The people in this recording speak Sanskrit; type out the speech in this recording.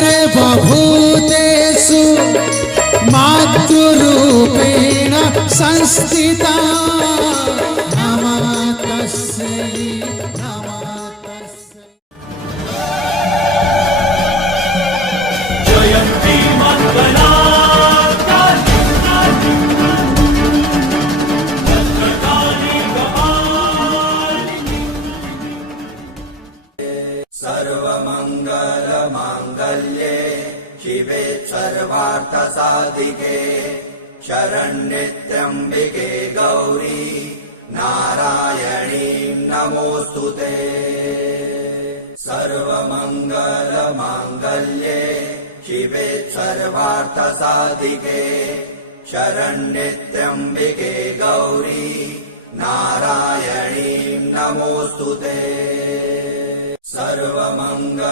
सर्वभूतेषु मातृरूपेण संस्थिता नमः तस्यै नमः तस्यै। जयन्ती मङ्गला सर्वमङ्गलमाङ्गल्ये शिवे सर्वार्थसाधिके शरण्ये त्र्यम्बिके गौरी नारायणी नमोऽस्तुते। सर्वमङ्गलमाङ्गल्ये शिवे सर्वार्थसाधिके शरण्ये त्र्यम्बिके गौरी नारायणी नमोऽस्तुते। सर्वमङ्गल